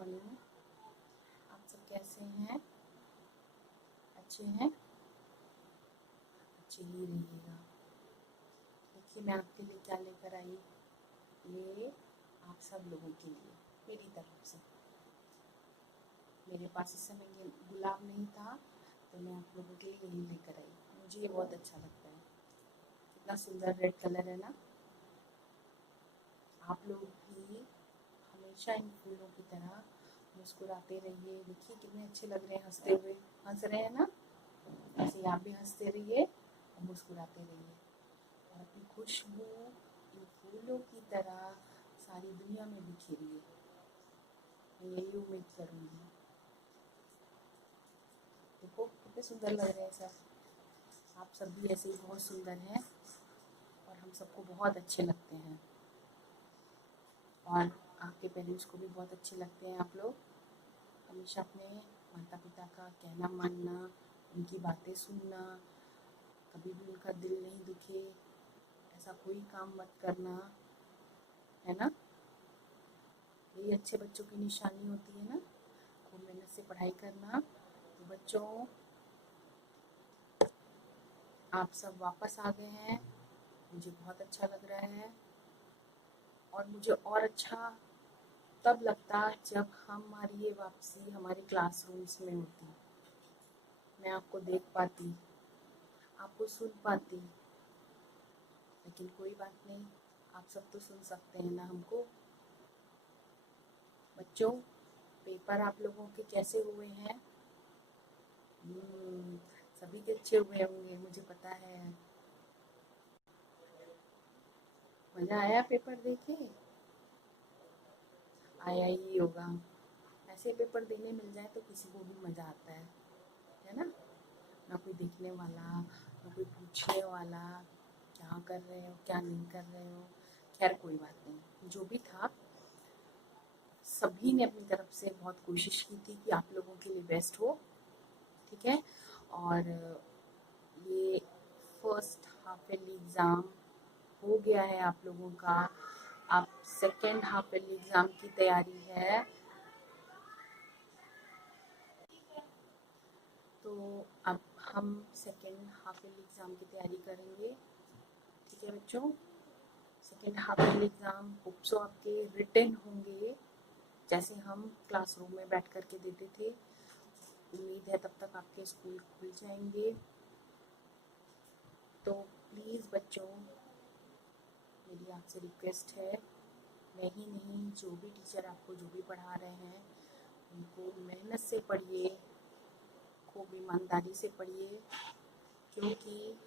Morning. आप सब कैसे हैं? अच्छे हैं? अच्छे ही रहिएगा। देखिए मैं आपके लिए क्या लेकर आई। ये आप सब लोगों के लिए मेरी तरफ से। मेरे पास इस समय ये गुलाब नहीं था तो मैं आप लोगों के लिए यही लेकर आई। मुझे ये बहुत अच्छा लगता है। कितना सुंदर रेड कलर है ना। आप लोग भी हमेशा इन फूलों की तरह मुस्कुराते रहिए। देखिए कितने अच्छे लग रहे हैं हंसते हुए। हंस रहे हैं ना। ऐसे आप भी हंसते रहिए और मुस्कुराते रहिए और अपनी खुशबू इन फूलों की तरह सारी दुनिया में बिखेरिए। मैं यही उम्मीद करूँगी। देखो कितने सुंदर लग रहे हैं सब। आप सब भी ऐसे ही बहुत सुंदर हैं और हम सबको बहुत अच्छे लगते हैं और आपके पेरेंट्स को भी बहुत अच्छे लगते हैं। आप लोग हमेशा अपने माता पिता का कहना मानना, उनकी बातें सुनना, कभी भी उनका दिल नहीं दुखे ऐसा कोई काम मत करना, है ना। यही अच्छे बच्चों की निशानी होती है ना। खूब मेहनत से पढ़ाई करना। तो बच्चों आप सब वापस आ गए हैं, मुझे बहुत अच्छा लग रहा है और मुझे और अच्छा तब लगता जब हमारी ये वापसी हमारे क्लासरूम्स में होती। मैं आपको देख पाती, आपको सुन पाती। लेकिन कोई बात नहीं, आप सब तो सुन सकते हैं ना हमको। बच्चों पेपर आप लोगों के कैसे हुए हैं? सभी के अच्छे हुए होंगे, मुझे पता है। मज़ा आया पेपर देखे? आया ही होगा। ऐसे पेपर देने मिल जाए तो किसी को भी मज़ा आता है ना। ना कोई देखने वाला, ना कोई पूछने वाला क्या कर रहे हो क्या नहीं कर रहे हो। खैर कोई बात नहीं, जो भी था सभी ने अपनी तरफ से बहुत कोशिश की थी कि आप लोगों के लिए बेस्ट हो। ठीक है। और ये फर्स्ट हाफ ईयरली एग्ज़ाम हो गया है आप लोगों का। अब सेकेंड हाफ ईयरली एग्ज़ाम की तैयारी है। तो अब हम सेकेंड हाफ ईयरली एग्ज़ाम की तैयारी करेंगे। ठीक है बच्चों। Second half yearly exam hope so आपके रिटन होंगे जैसे हम क्लासरूम में बैठ कर के देते थे। उम्मीद है तब तक आपके स्कूल खुल जाएंगे। तो प्लीज़ बच्चों मेरी आपसे रिक्वेस्ट है, मैं ही नहीं जो भी टीचर आपको जो भी पढ़ा रहे हैं उनको मेहनत से पढ़िए, खूब ईमानदारी से पढ़िए, क्योंकि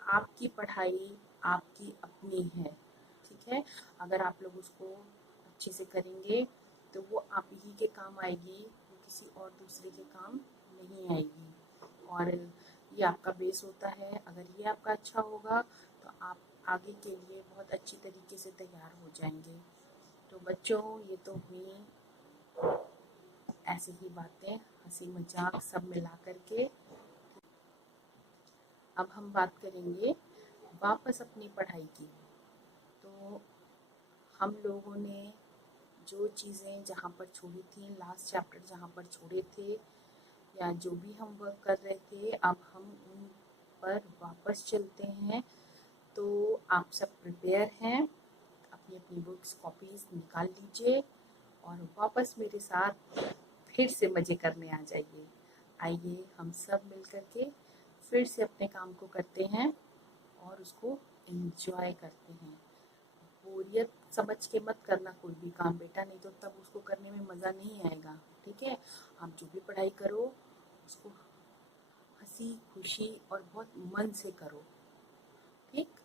आपकी पढ़ाई आपकी अपनी है। ठीक है। अगर आप लोग उसको अच्छे से करेंगे तो वो आप ही के काम आएगी, वो किसी और दूसरे के काम नहीं आएगी। और ये आपका बेस होता है। अगर ये आपका अच्छा होगा तो आप आगे के लिए बहुत अच्छी तरीके से तैयार हो जाएंगे। तो बच्चों ये तो हुई ऐसे ही बातें, हंसी मजाक सब मिला करके। अब हम बात करेंगे वापस अपनी पढ़ाई की। तो हम लोगों ने जो चीज़ें जहाँ पर छोड़ी थी, लास्ट चैप्टर जहाँ पर छोड़े थे या जो भी हम वर्क कर रहे थे, अब हम उन पर वापस चलते हैं। तो आप सब प्रिपेयर हैं? अपनी अपनी बुक्स कॉपीज निकाल लीजिए और वापस मेरे साथ फिर से मज़े करने आ जाइए। आइए हम सब मिल कर के फिर से अपने काम को करते हैं और उसको एंजॉय करते हैं। बोरियत समझ के मत करना कोई भी काम बेटा, नहीं तो तब उसको करने में मज़ा नहीं आएगा। ठीक है। आप जो भी पढ़ाई करो उसको हंसी खुशी और बहुत मन से करो। ठीक।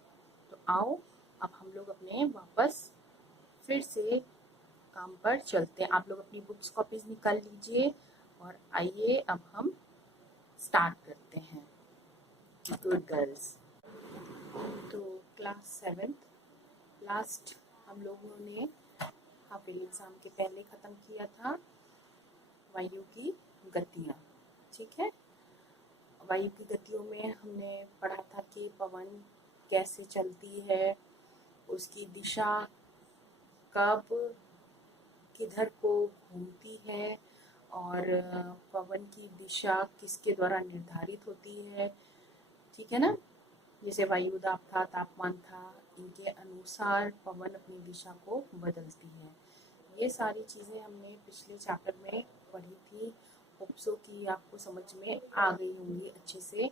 तो आओ अब हम लोग अपने वापस फिर से काम पर चलते हैं। आप लोग अपनी बुक्स कॉपीज निकाल लीजिए और आइए अब हम स्टार्ट करते हैं। Good girls. तो क्लास 7th लास्ट हम लोगों ने हाफ ईयरली एग्ज़ाम के पहले ख़त्म किया था वायु की गतियाँ। ठीक है। वायु की गतियों में हमने पढ़ा था कि पवन कैसे चलती है, उसकी दिशा कब किधर को घूमती है और पवन की दिशा किसके द्वारा निर्धारित होती है, ठीक है ना। जैसे वायु दाब था, तापमान था, इनके अनुसार पवन अपनी दिशा को बदलती है। ये सारी चीज़ें हमने पिछले चैप्टर में पढ़ी थी। होप्सो की आपको समझ में आ गई होंगी अच्छे से।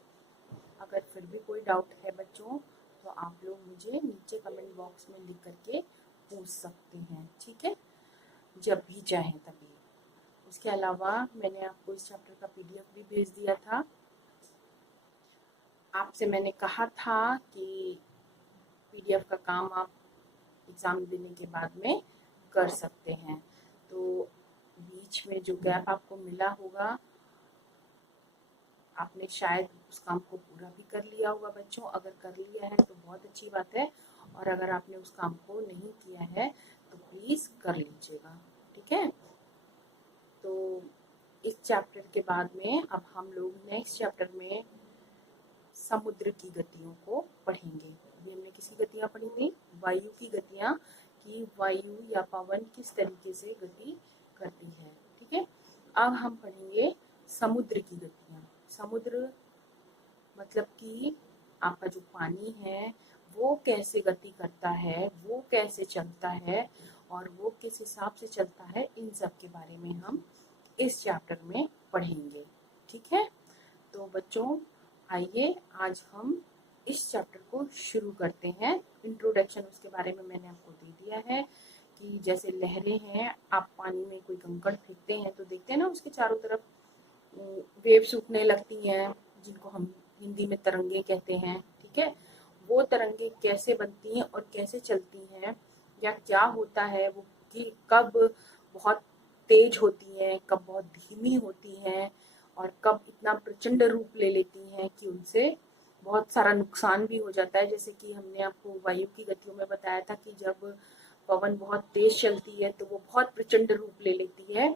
अगर फिर भी कोई डाउट है बच्चों तो आप लोग मुझे नीचे कमेंट बॉक्स में लिख करके पूछ सकते हैं, ठीक है, जब भी चाहें तभी। उसके अलावा मैंने आपको इस चैप्टर का PDF भी भेज दिया था। आपसे मैंने कहा था कि PDF का काम आप एग्ज़ाम देने के बाद में कर सकते हैं। तो बीच में जो गैप आपको मिला होगा, आपने शायद उस काम को पूरा भी कर लिया होगा बच्चों। अगर कर लिया है तो बहुत अच्छी बात है, और अगर आपने उस काम को नहीं किया है तो प्लीज़ कर लीजिएगा, ठीक है। तो इस चैप्टर के बाद में अब हम लोग नेक्स्ट चैप्टर में समुद्र की गतियों को पढ़ेंगे। अभी हमने किसकी गतियाँ पढ़ी थी? वायु की गतियाँ, कि वायु या पवन किस तरीके से गति करती है, ठीक है। अब हम पढ़ेंगे समुद्र की गतियाँ। समुद्र मतलब कि आपका जो पानी है वो कैसे गति करता है, वो कैसे चलता है और वो किस हिसाब से चलता है, इन सब के बारे में हम इस चैप्टर में पढ़ेंगे, ठीक है। तो बच्चों आइए आज हम इस चैप्टर को शुरू करते हैं। इंट्रोडक्शन उसके बारे में मैंने आपको दे दिया है कि जैसे लहरें हैं, आप पानी में कोई कंकड़ फेंकते हैं तो देखते हैं ना उसके चारों तरफ वेव्स उठने लगती हैं, जिनको हम हिंदी में तरंगे कहते हैं, ठीक है। वो तरंगे कैसे बनती हैं और कैसे चलती हैं, या क्या होता है वो, कि कब बहुत तेज होती हैं, कब बहुत धीमी होती हैं, और कब इतना प्रचंड रूप ले लेती हैं कि उनसे बहुत सारा नुकसान भी हो जाता है। जैसे कि हमने आपको वायु की गतियों में बताया था कि जब पवन बहुत तेज चलती है तो वो बहुत प्रचंड रूप ले लेती है।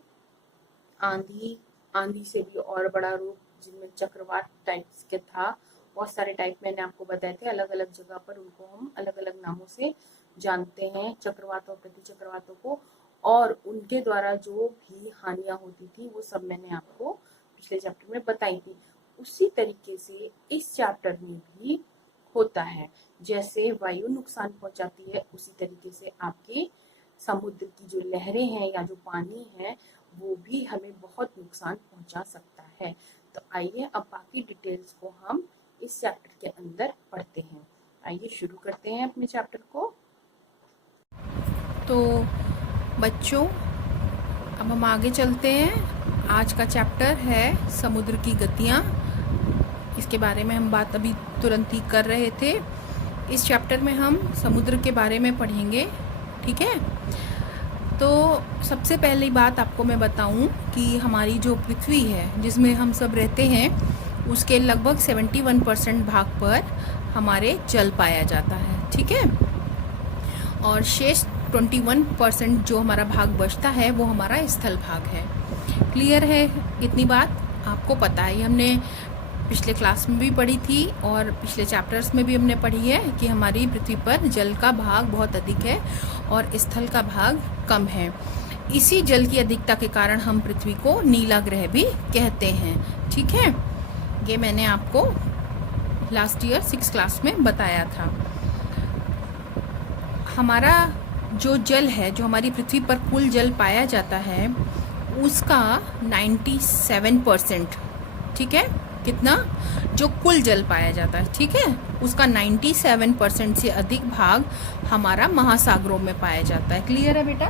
आंधी से भी और बड़ा रूप, जिनमें चक्रवात टाइप के था, बहुत सारे टाइप मैंने आपको बताए थे। अलग अलग जगह पर उनको हम अलग अलग नामों से जानते हैं, चक्रवातों प्रति चक्रवातों को, और उनके द्वारा जो भी हानियां होती थी वो सब मैंने आपको पिछले चैप्टर में बताई थी। उसी तरीके से इस चैप्टर में भी होता है। जैसे वायु नुकसान पहुंचाती है, उसी तरीके से आपके समुद्र की जो लहरें हैं या जो पानी है वो भी हमें बहुत नुकसान पहुंचा सकता है। तो आइए अब बाकी डिटेल्स को हम इस चैप्टर के अंदर पढ़ते हैं। आइए शुरू करते हैं अपने चैप्टर को। तो बच्चों अब हम आगे चलते हैं। आज का चैप्टर है समुद्र की गतियाँ। इसके बारे में हम बात अभी तुरंत ही कर रहे थे। इस चैप्टर में हम समुद्र के बारे में पढ़ेंगे, ठीक है। तो सबसे पहली बात आपको मैं बताऊं कि हमारी जो पृथ्वी है जिसमें हम सब रहते हैं, उसके लगभग 71% भाग पर हमारे जल पाया जाता है, ठीक है। और शेष 21% जो हमारा भाग बचता है वो हमारा स्थल भाग है। क्लियर है? इतनी बात आपको पता है, हमने पिछले क्लास में भी पढ़ी थी और पिछले चैप्टर्स में भी हमने पढ़ी है कि हमारी पृथ्वी पर जल का भाग बहुत अधिक है और स्थल का भाग कम है। इसी जल की अधिकता के कारण हम पृथ्वी को नीला ग्रह भी कहते हैं, ठीक है। ये मैंने आपको लास्ट ईयर 6th क्लास में बताया था। हमारा जो जल है, जो हमारी पृथ्वी पर कुल जल पाया जाता है, उसका 97%, ठीक है, कितना, जो कुल जल पाया जाता है, ठीक है, उसका 97% से अधिक भाग हमारा महासागरों में पाया जाता है। क्लियर है बेटा?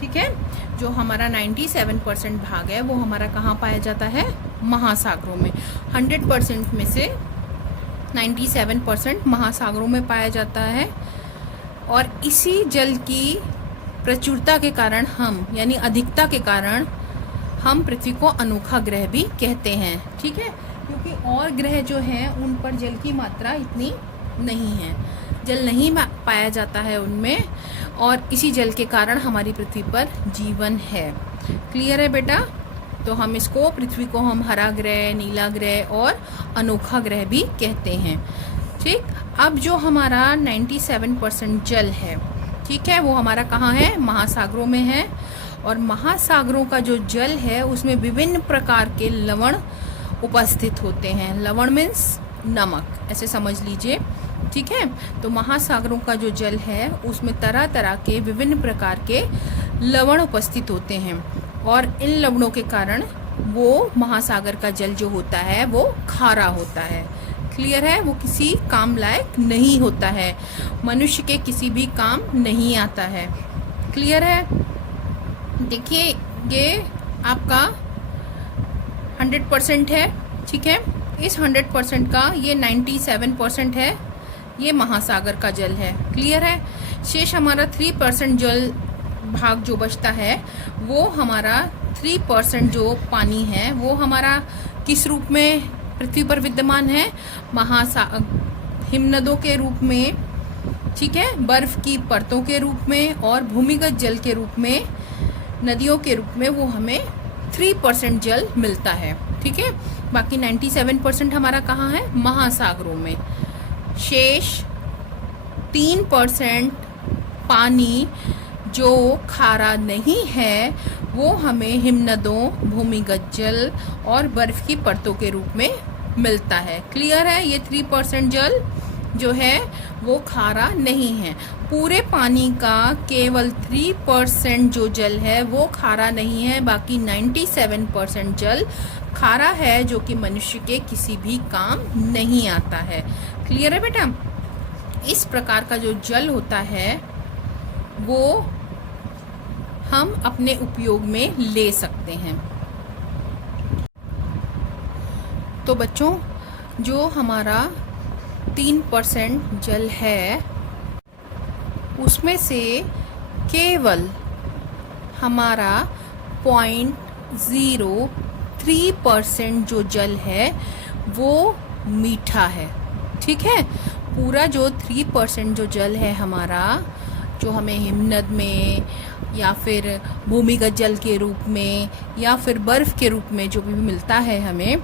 ठीक है। जो हमारा 97% भाग है वो हमारा कहाँ पाया जाता है? महासागरों में। 100% में से 97% महासागरों में पाया जाता है। और इसी जल की प्रचुरता के कारण हम, यानी अधिकता के कारण, हम पृथ्वी को अनोखा ग्रह भी कहते हैं, ठीक है। क्योंकि और ग्रह जो हैं उन पर जल की मात्रा इतनी नहीं है, जल नहीं पाया जाता है उनमें, और इसी जल के कारण हमारी पृथ्वी पर जीवन है। क्लियर है बेटा? तो हम इसको, पृथ्वी को हम हरा ग्रह, नीला ग्रह और अनोखा ग्रह भी कहते हैं, ठीक। अब जो हमारा 97% जल है, ठीक है, वो हमारा कहाँ है? महासागरों में है। और महासागरों का जो जल है उसमें विभिन्न प्रकार के लवण उपस्थित होते हैं। लवण मीन्स नमक, ऐसे समझ लीजिए, ठीक है। तो महासागरों का जो जल है उसमें तरह तरह के विभिन्न प्रकार के लवण उपस्थित होते हैं और इन लवणों के कारण वो महासागर का जल जो होता है वो खारा होता है। क्लियर है? वो किसी काम लायक नहीं होता है, मनुष्य के किसी भी काम नहीं आता है। क्लियर है? देखिए ये आपका 100% है, ठीक है। इस 100% का ये 97% है, ये महासागर का जल है। क्लियर है? शेष हमारा 3% जल भाग जो बचता है वो हमारा 3% जो पानी है वो हमारा किस रूप में पृथ्वी पर विद्यमान है? हिमनदों के रूप में, ठीक है, बर्फ की परतों के रूप में और भूमिगत जल के रूप में, नदियों के रूप में वो हमें 3% जल मिलता है, ठीक है। बाकी 97% हमारा कहाँ है? महासागरों में। शेष 3% पानी जो खारा नहीं है वो हमें हिमनदों, भूमिगत जल और बर्फ की परतों के रूप में मिलता है। क्लियर है? ये 3% जल जो है वो खारा नहीं है। पूरे पानी का केवल 3% जो जल है वो खारा नहीं है, बाकी 97% जल खारा है जो कि मनुष्य के किसी भी काम नहीं आता है। क्लियर है बेटा? इस प्रकार का जो जल होता है वो हम अपने उपयोग में ले सकते हैं। तो बच्चों, जो हमारा 3% जल है उसमें से केवल हमारा 0.03% जो जल है वो मीठा है, ठीक है। पूरा जो 3% जो जल है हमारा, जो हमें हिमनद में या फिर भूमिगत जल के रूप में या फिर बर्फ के रूप में जो भी मिलता है हमें,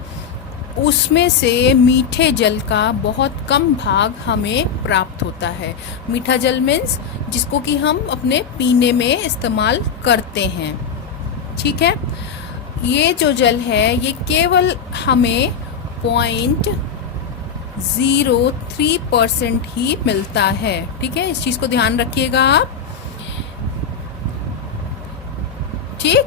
उसमें से मीठे जल का बहुत कम भाग हमें प्राप्त होता है। मीठा जल मीन्स जिसको कि हम अपने पीने में इस्तेमाल करते हैं, ठीक है। ये जो जल है ये केवल हमें 0.03% ही मिलता है, ठीक है। इस चीज़ को ध्यान रखिएगा आप, ठीक।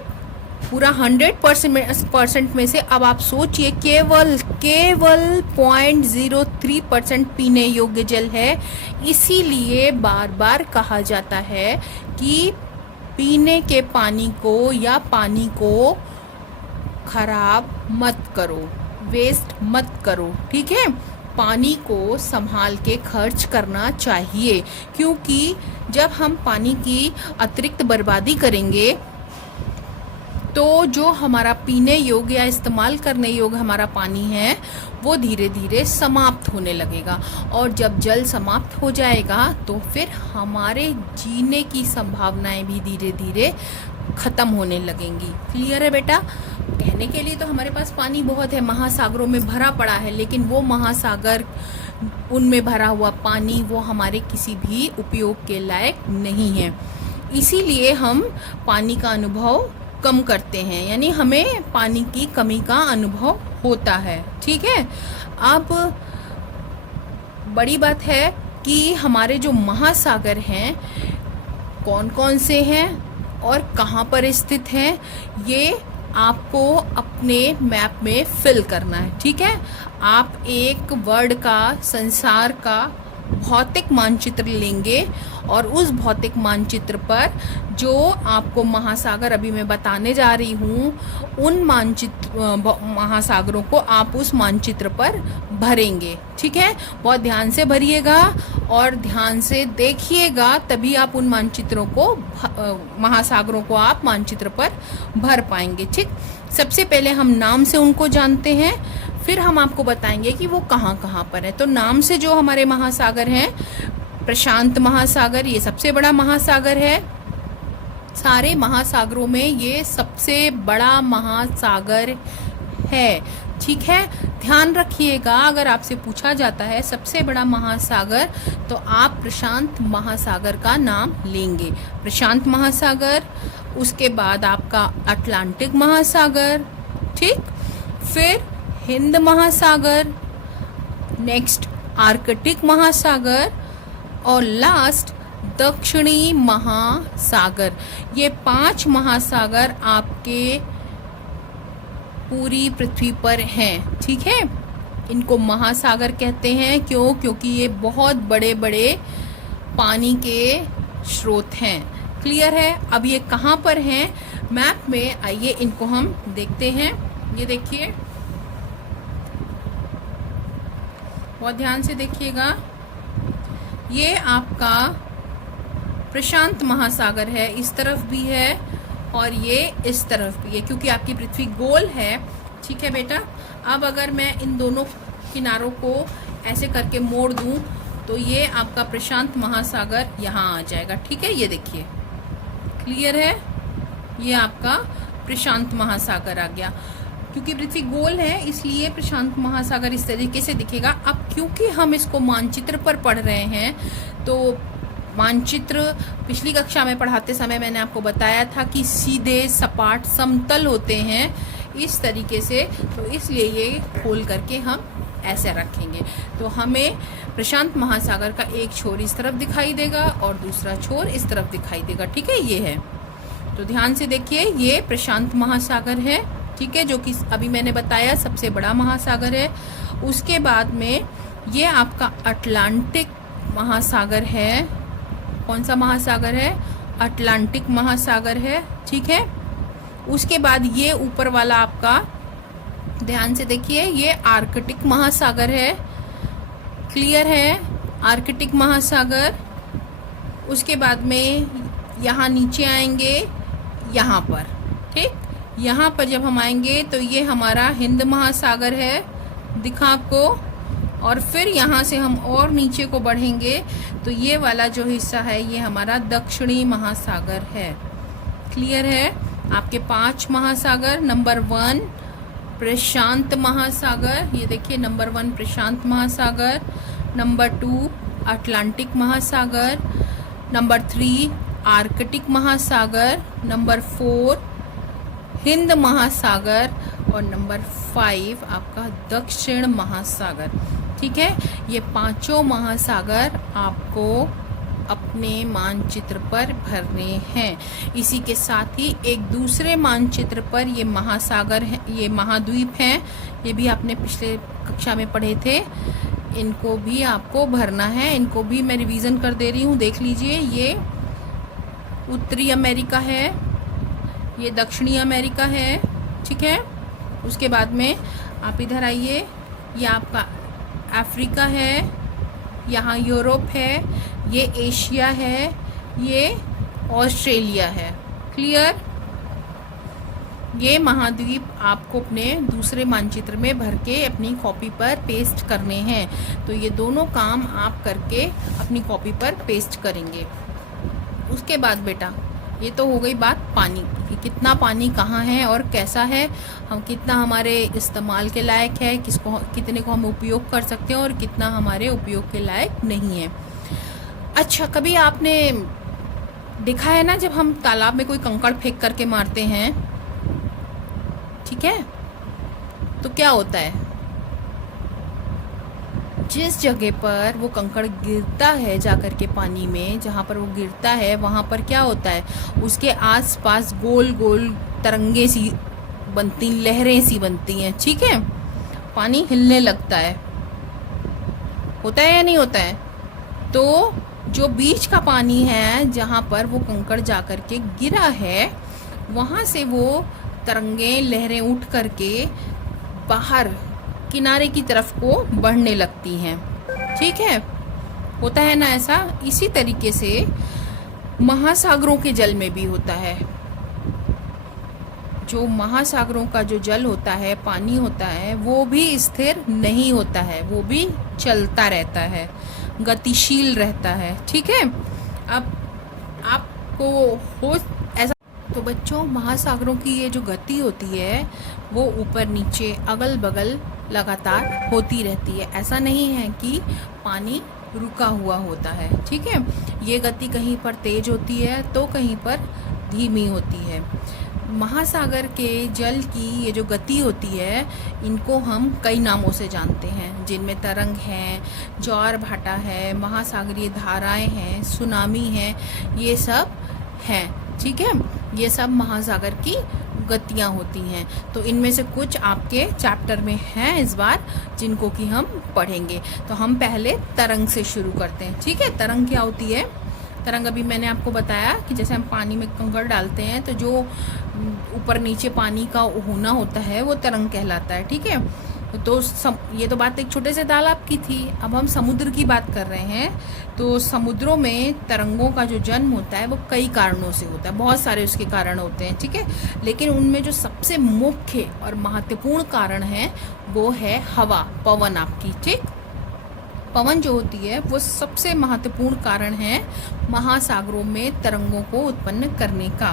पूरा 100% में से अब आप सोचिए केवल 0.03% पीने योग्य जल है। इसीलिए बार बार कहा जाता है कि पीने के पानी को या पानी को खराब मत करो, वेस्ट मत करो, ठीक है। पानी को संभाल के खर्च करना चाहिए, क्योंकि जब हम पानी की अतिरिक्त बर्बादी करेंगे तो जो हमारा पीने योग्य या इस्तेमाल करने योग्य हमारा पानी है वो धीरे धीरे समाप्त होने लगेगा, और जब जल समाप्त हो जाएगा तो फिर हमारे जीने की संभावनाएं भी धीरे धीरे खत्म होने लगेंगी। क्लियर है बेटा? कहने के लिए तो हमारे पास पानी बहुत है, महासागरों में भरा पड़ा है, लेकिन वो महासागर, उनमें भरा हुआ पानी वो हमारे किसी भी उपयोग के लायक नहीं है। इसीलिए हम पानी का अनुभव कम करते हैं, यानी हमें पानी की कमी का अनुभव होता है, ठीक है। अब बड़ी बात है कि हमारे जो महासागर हैं कौन कौन से हैं और कहाँ पर स्थित हैं, ये आपको अपने मैप में फिल करना है, ठीक है। आप एक वर्ल्ड का, संसार का भौतिक मानचित्र लेंगे और उस भौतिक मानचित्र पर जो आपको महासागर अभी मैं बताने जा रही हूँ, उन महासागरों को आप उस मानचित्र पर भरेंगे, ठीक है। बहुत ध्यान से भरिएगा और ध्यान से देखिएगा, तभी आप उन मानचित्रों को, महासागरों को आप मानचित्र पर भर पाएंगे, ठीक। सबसे पहले हम नाम से उनको जानते हैं, फिर हम आपको बताएंगे कि वो कहाँ कहाँ पर है। तो नाम से जो हमारे महासागर हैं, प्रशांत महासागर ये सबसे बड़ा महासागर है, सारे महासागरों में ये सबसे बड़ा महासागर है, ठीक है। ध्यान रखिएगा, अगर आपसे पूछा जाता है सबसे बड़ा महासागर, तो आप प्रशांत महासागर का नाम लेंगे। प्रशांत महासागर उसके बाद आपका अटलांटिक महासागर, ठीक, फिर हिंद महासागर, नेक्स्ट आर्कटिक महासागर और लास्ट दक्षिणी महासागर। ये 5 महासागर आपके पूरी पृथ्वी पर हैं, ठीक है। इनको महासागर कहते हैं, क्यों? क्योंकि ये बहुत बड़े बड़े पानी के स्रोत हैं। क्लियर है? अब ये कहाँ पर हैं मैप में, आइए इनको हम देखते हैं। ये देखिए, बहुत ध्यान से देखिएगा। ये आपका प्रशांत महासागर है, इस तरफ भी है और ये इस तरफ भी है, क्योंकि आपकी पृथ्वी गोल है, ठीक है बेटा। अब अगर मैं इन दोनों किनारों को ऐसे करके मोड़ दूं तो ये आपका प्रशांत महासागर यहाँ आ जाएगा, ठीक है। ये देखिए, क्लियर है? ये आपका प्रशांत महासागर आ गया। क्योंकि पृथ्वी गोल है इसलिए प्रशांत महासागर इस तरीके से दिखेगा। अब क्योंकि हम इसको मानचित्र पर पढ़ रहे हैं, तो मानचित्र पिछली कक्षा में पढ़ाते समय मैंने आपको बताया था कि सीधे सपाट समतल होते हैं इस तरीके से, तो इसलिए ये खोल करके हम ऐसे रखेंगे। तो हमें प्रशांत महासागर का एक छोर इस तरफ दिखाई देगा और दूसरा छोर इस तरफ दिखाई देगा, ठीक है। ये है, तो ध्यान से देखिए, ये प्रशांत महासागर है, ठीक है, जो कि अभी मैंने बताया सबसे बड़ा महासागर है। उसके बाद में ये आपका अटलांटिक महासागर है। कौन सा महासागर है? अटलांटिक महासागर है, ठीक है। उसके बाद ये ऊपर वाला आपका, ध्यान से देखिए, ये आर्कटिक महासागर है। क्लियर है? आर्कटिक महासागर। उसके बाद में यहाँ नीचे आएंगे, यहाँ पर, ठीक, यहाँ पर जब हम आएंगे तो ये हमारा हिंद महासागर है, दिखा आपको। और फिर यहाँ से हम और नीचे को बढ़ेंगे तो ये वाला जो हिस्सा है ये हमारा दक्षिणी महासागर है। क्लियर है? आपके 5 महासागर। नंबर 1 प्रशांत महासागर, ये देखिए नंबर 1 प्रशांत महासागर। नंबर 2 अटलांटिक महासागर। नंबर 3 आर्कटिक महासागर। नंबर 4 हिंद महासागर और नंबर 5 आपका दक्षिण महासागर, ठीक है। ये 5 महासागर आपको अपने मानचित्र पर भरने हैं। इसी के साथ ही एक दूसरे मानचित्र पर ये महासागर है, ये महाद्वीप हैं, ये भी आपने पिछले कक्षा में पढ़े थे। इनको भी आपको भरना है, इनको भी मैं रिवीजन कर दे रही हूँ, देख लीजिए। ये उत्तरी अमेरिका है, ये दक्षिणी अमेरिका है, ठीक है। उसके बाद में आप इधर आइए, ये आपका अफ्रीका है, यहाँ यूरोप है, ये एशिया है, ये ऑस्ट्रेलिया है। क्लियर? ये महाद्वीप आपको अपने दूसरे मानचित्र में भर के अपनी कॉपी पर पेस्ट करने हैं। तो ये दोनों काम आप करके अपनी कॉपी पर पेस्ट करेंगे। उसके बाद बेटा, ये तो हो गई बात पानी की, कितना पानी कहाँ है और कैसा है, हम कितना हमारे इस्तेमाल के लायक है, किसको कितने को हम उपयोग कर सकते हैं और कितना हमारे उपयोग के लायक नहीं है। अच्छा, कभी आपने देखा है ना, जब हम तालाब में कोई कंकड़ फेंक करके मारते हैं, ठीक है, तो क्या होता है, जिस जगह पर वो कंकड़ गिरता है जाकर के पानी में, जहाँ पर वो गिरता है वहाँ पर क्या होता है, उसके आसपास गोल गोल तरंगे सी बनती, लहरें सी बनती हैं, ठीक है, पानी हिलने लगता है। होता है या नहीं होता है? तो जो बीच का पानी है, जहाँ पर वो कंकड़ जाकर के गिरा है, वहाँ से वो तरंगे, लहरें उठ करके बाहर किनारे की तरफ को बढ़ने लगती हैं, ठीक है। होता है ना ऐसा? इसी तरीके से महासागरों के जल में भी होता है। जो महासागरों का जो जल होता है, पानी होता है, वो भी स्थिर नहीं होता है, वो भी चलता रहता है, गतिशील रहता है, ठीक है। अब आपको हो ऐसा, तो बच्चों, महासागरों की ये जो गति होती है वो ऊपर नीचे अगल बगल लगातार होती रहती है। ऐसा नहीं है कि पानी रुका हुआ होता है, ठीक है। ये गति कहीं पर तेज होती है तो कहीं पर धीमी होती है। महासागर के जल की ये जो गति होती है, इनको हम कई नामों से जानते हैं, जिनमें तरंग है, ज्वार भाटा है, महासागरीय धाराएं हैं, सुनामी है, ये सब हैं। ठीक है, ये सब महासागर की गतियां होती हैं। तो इनमें से कुछ आपके चैप्टर में हैं इस बार, जिनको कि हम पढ़ेंगे। तो हम पहले तरंग से शुरू करते हैं। ठीक है, तरंग क्या होती है? तरंग अभी मैंने आपको बताया कि जैसे हम पानी में कंकड़ डालते हैं तो जो ऊपर नीचे पानी का होना होता है वो तरंग कहलाता है। ठीक है, तो ये तो बात एक छोटे से तालाब की थी। अब हम समुद्र की बात कर रहे हैं। तो समुद्रों में तरंगों का जो जन्म होता है वो कई कारणों से होता है, बहुत सारे उसके कारण होते हैं। ठीक है, लेकिन उनमें जो सबसे मुख्य और महत्वपूर्ण कारण है वो है हवा, पवन आपकी। ठीक, पवन जो होती है वो सबसे महत्वपूर्ण कारण है महासागरों में तरंगों को उत्पन्न करने का।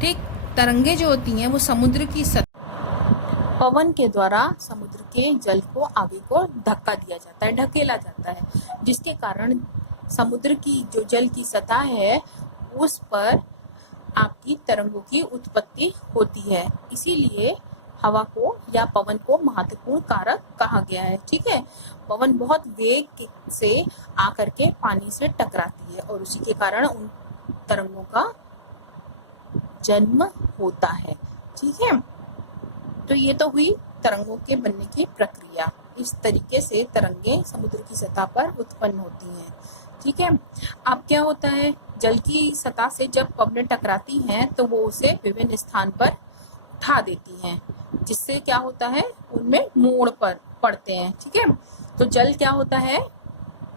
ठीक, तरंगे जो होती हैं वो समुद्र की पवन के द्वारा समुद्र के जल को आगे को धक्का दिया जाता है, ढकेला जाता है, जिसके कारण समुद्र की जो जल की सतह है उस पर आपकी तरंगों की उत्पत्ति होती है। इसीलिए हवा को या पवन को महत्वपूर्ण कारक कहा गया है। ठीक है, पवन बहुत वेग से आकर के पानी से टकराती है और उसी के कारण उन तरंगों का जन्म होता है। ठीक है, तो ये तो हुई तरंगों के बनने की प्रक्रिया। इस तरीके से तरंगे समुद्र की सतह पर उत्पन्न होती हैं। ठीक है, अब क्या होता है, जल की सतह से जब पवनें टकराती हैं तो वो उसे विभिन्न स्थान पर उठा देती हैं, जिससे क्या होता है, उनमें मोड़ पर पड़ते हैं। ठीक है, तो जल क्या होता है,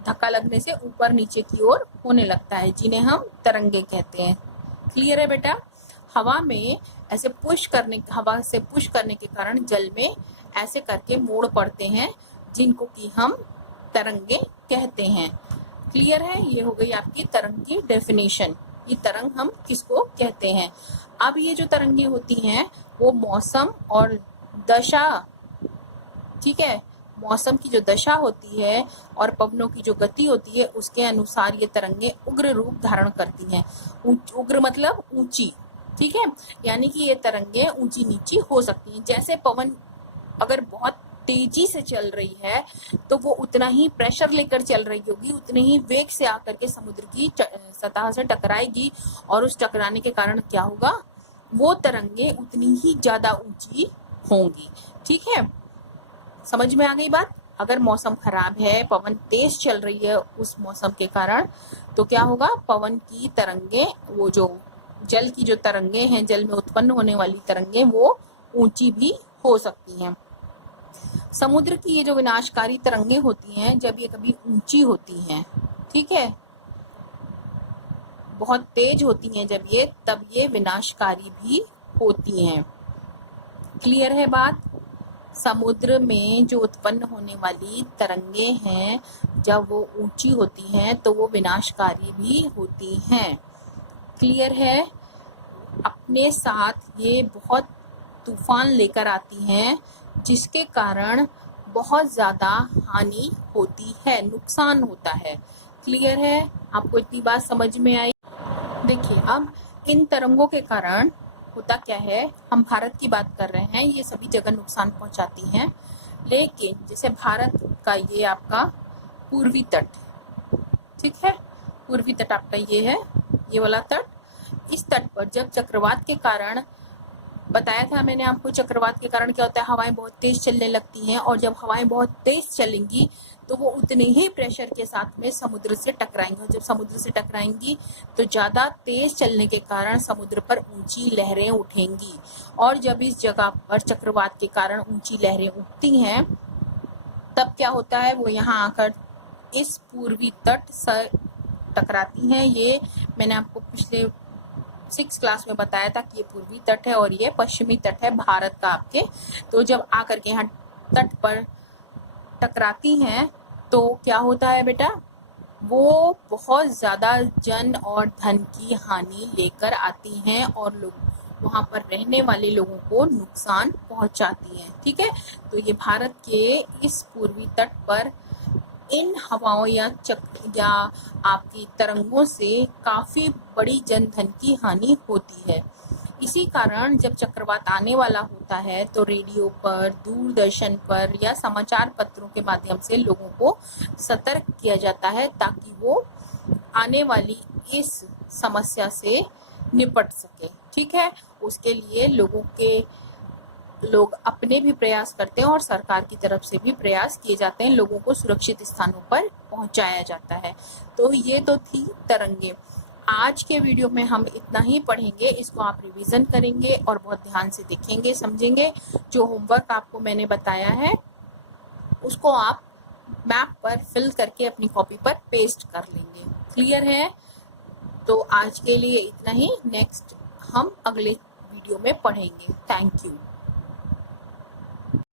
धक्का लगने से ऊपर नीचे की ओर होने लगता है, जिन्हें हम तरंगे कहते हैं। क्लियर है बेटा? हवा से पुश करने के कारण जल में ऐसे करके मोड़ पड़ते हैं, जिनको कि हम तरंगे कहते हैं। क्लियर है? ये हो गई आपकी तरंग की डेफिनेशन। ये तरंग हम किसको कहते हैं। अब ये जो तरंगे होती हैं वो मौसम और दशा, ठीक है, मौसम की जो दशा होती है और पवनों की जो गति होती है उसके अनुसार ये तरंगे उग्र रूप धारण करती हैं। उग्र मतलब ऊंची। ठीक है, यानी कि ये तरंगे ऊंची नीची हो सकती हैं। जैसे पवन अगर बहुत तेजी से चल रही है तो वो उतना ही प्रेशर लेकर चल रही होगी, उतने ही वेग से आकर के समुद्र की सतह से टकराएगी और उस टकराने के कारण क्या होगा, वो तरंगे उतनी ही ज्यादा ऊंची होंगी। ठीक है, समझ में आ गई बात? अगर मौसम खराब है, पवन तेज चल रही है उस मौसम के कारण, तो क्या होगा, पवन की तरंगे, वो जो जल की जो तरंगे हैं, जल में उत्पन्न होने वाली तरंगे, वो ऊंची भी हो सकती हैं। समुद्र की ये जो विनाशकारी तरंगे होती हैं, जब ये कभी ऊंची होती हैं, ठीक है, बहुत तेज होती हैं जब ये, तब ये विनाशकारी भी होती हैं। क्लियर है बात? समुद्र में जो उत्पन्न होने वाली तरंगे हैं, जब वो ऊंची होती हैं तो वो विनाशकारी भी होती हैं। क्लियर है? अपने साथ ये बहुत तूफान लेकर आती हैं, जिसके कारण बहुत ज़्यादा हानि होती है, नुकसान होता है। क्लियर है? आपको इतनी बात समझ में आई? देखिए, अब इन तरंगों के कारण होता क्या है, हम भारत की बात कर रहे हैं, ये सभी जगह नुकसान पहुंचाती हैं, लेकिन जैसे भारत का ये आपका पूर्वी तट, ठीक है, पूर्वी तट आपका ये है, ये वाला तट, इस तट पर जब चक्रवात के कारण, बताया था मैंने आपको, चक्रवात के कारण क्या होता है, हवाएं बहुत तेज चलने लगती हैं, और जब हवाएं बहुत तेज चलेंगी तो वो उतने ही प्रेशर के साथ में समुद्र से टकराएंगी, और जब समुद्र से टकराएंगी तो ज़्यादा तेज चलने के कारण समुद्र पर ऊंची लहरें उठेंगी, और जब इस जगह पर चक्रवात के कारण ऊंची लहरें उठती हैं, तब क्या होता है, वो यहाँ आकर इस पूर्वी तट से टकराती हैं। ये मैंने आपको पिछले 6 क्लास में बताया था कि ये पूर्वी तट है और ये पश्चिमी तट है भारत का आपके। तो जब आकर के यहाँ तट पर टकराती हैं तो क्या होता है बेटा, वो बहुत ज़्यादा जन और धन की हानि लेकर आती हैं और लोग वहाँ पर रहने वाले लोगों को नुकसान पहुँचाती हैं। ठीक है, तो ये भारत के इस पूर्वी तट पर इन हवाओं या आपकी तरंगों से काफ़ी बड़ी जनधन की हानि होती है। इसी कारण जब चक्रवात आने वाला होता है तो रेडियो पर, दूरदर्शन पर या समाचार पत्रों के माध्यम से लोगों को सतर्क किया जाता है ताकि वो आने वाली इस समस्या से निपट सके। ठीक है, उसके लिए लोग अपने भी प्रयास करते हैं और सरकार की तरफ से भी प्रयास किए जाते हैं, लोगों को सुरक्षित स्थानों पर पहुंचाया जाता है। तो ये तो थी तरंगे। आज के वीडियो में हम इतना ही पढ़ेंगे, इसको आप रिवीजन करेंगे और बहुत ध्यान से देखेंगे, समझेंगे। जो होमवर्क आपको मैंने बताया है उसको आप मैप पर फिल करके अपनी कॉपी पर पेस्ट कर लेंगे। क्लियर है? तो आज के लिए इतना ही। नेक्स्ट हम अगले वीडियो में पढ़ेंगे। Thank you.